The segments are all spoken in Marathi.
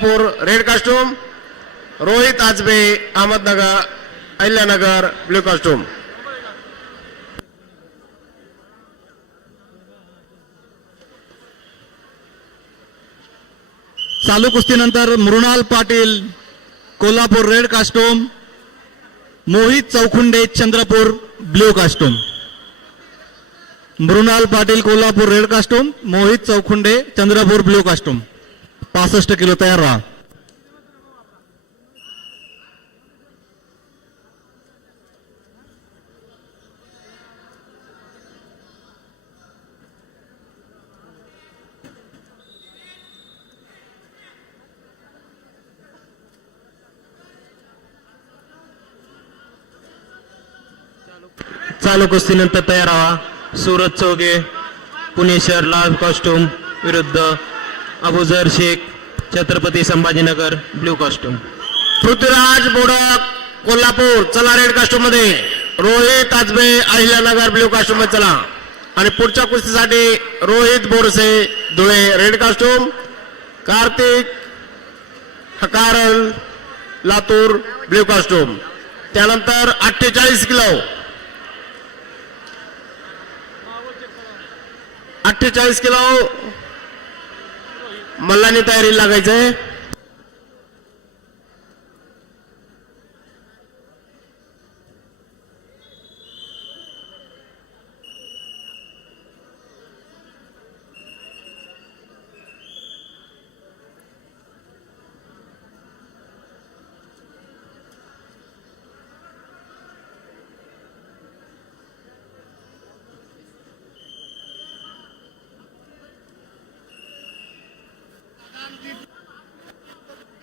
पूर red costume Rohit Ajabe Ahmednagar Ahilyanagar blue costume चालू कुस्तीनंतर Mrinal Patil Kolhapur red costume Mohit Chaukhunde Chandrapur blue costume Mrinal Patil Kolhapur red costume Mohit Chaukhunde Chandrapur blue costume पासष्ट किलो तयार राहा. चालू कुस्तीनंतर तयार व्हा सूरज चौगे पुणे शहर लाल कॉस्ट्युम विरुद्ध. अबुजर शेख छत्रपती संभाजीनगर ब्ल्यू कॉस्ट्यूम पृथ्वीराज बोडक कोल्हापूर चला रेड कॉस्ट्यूममध्ये. रोहित आजबे अहिल्यानगर ब्ल्यू कॉस्ट्यूममध्ये चला. आणि पुढच्या कुस्तीसाठी Rohit Borse Dhule red costume Kartik Hakaral Latur blue costume त्यानंतर अठ्ठेचाळीस किलो. अठ्ठेचाळीस किलो. मल्लाने तयारी लागायचंय.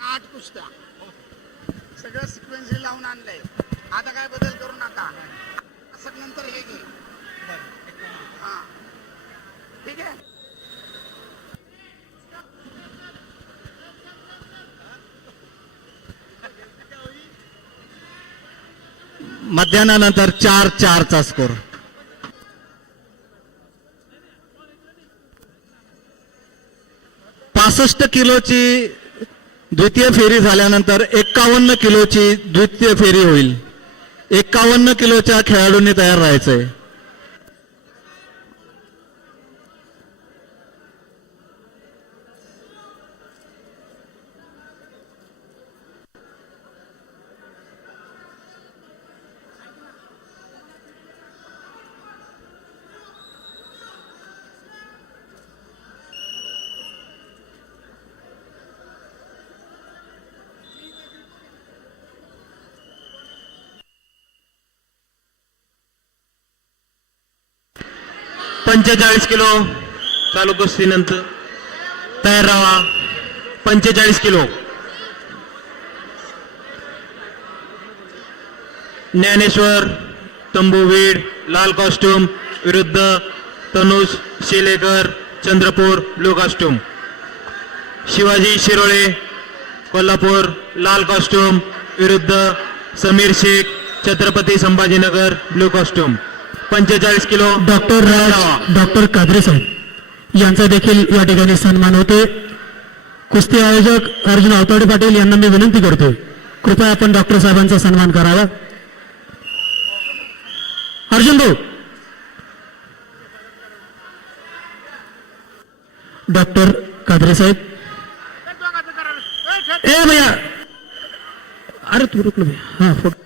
आठ कुस्त्या. सगळं सिक्वेन्सी लावून आणलंय. आता काय बदल करू नका. असं नंतर हे घे. हा. ठीक आहे? मध्याह्नानंतर चार चारचा स्कोर पासष्ट किलोची द्वितीय फेरी झाल्यानंतर एक्कावन्न किलोची द्वितीय फेरी होईल. एक्कावन्न किलोच्या खेळाडूंनी तयार राहायचंय. पंचेचाळीस किलो चालू कुस्तीनंतर तयार राहा. पंचेचाळीस किलो. ज्ञानेश्वर तंबूवीड लाल कॉस्ट्युम विरुद्ध तनुज शिलेकर चंद्रपूर ब्लू कॉस्ट्युम शिवाजी शिरोळे कोल्हापूर लाल कॉस्ट्युम विरुद्ध समीर शेख छत्रपती संभाजीनगर ब्लू कॉस्ट्युम पंचेचाळीस kilo. Doctor. Raj doctor Kadre साहेब. यांचा देखील या ठिकाणी सन्मान होते कुस्ती आयोजक अर्जुन आवताडे पाटील यांना मी विनंती करतोय. कृपया आपण डॉक्टर साहेबांचा सन्मान करावा. अर्जुन भाऊ. डॉक्टर कादरे साहेब. ए भैया. अरे तू रुक ना भैया. हा फोटो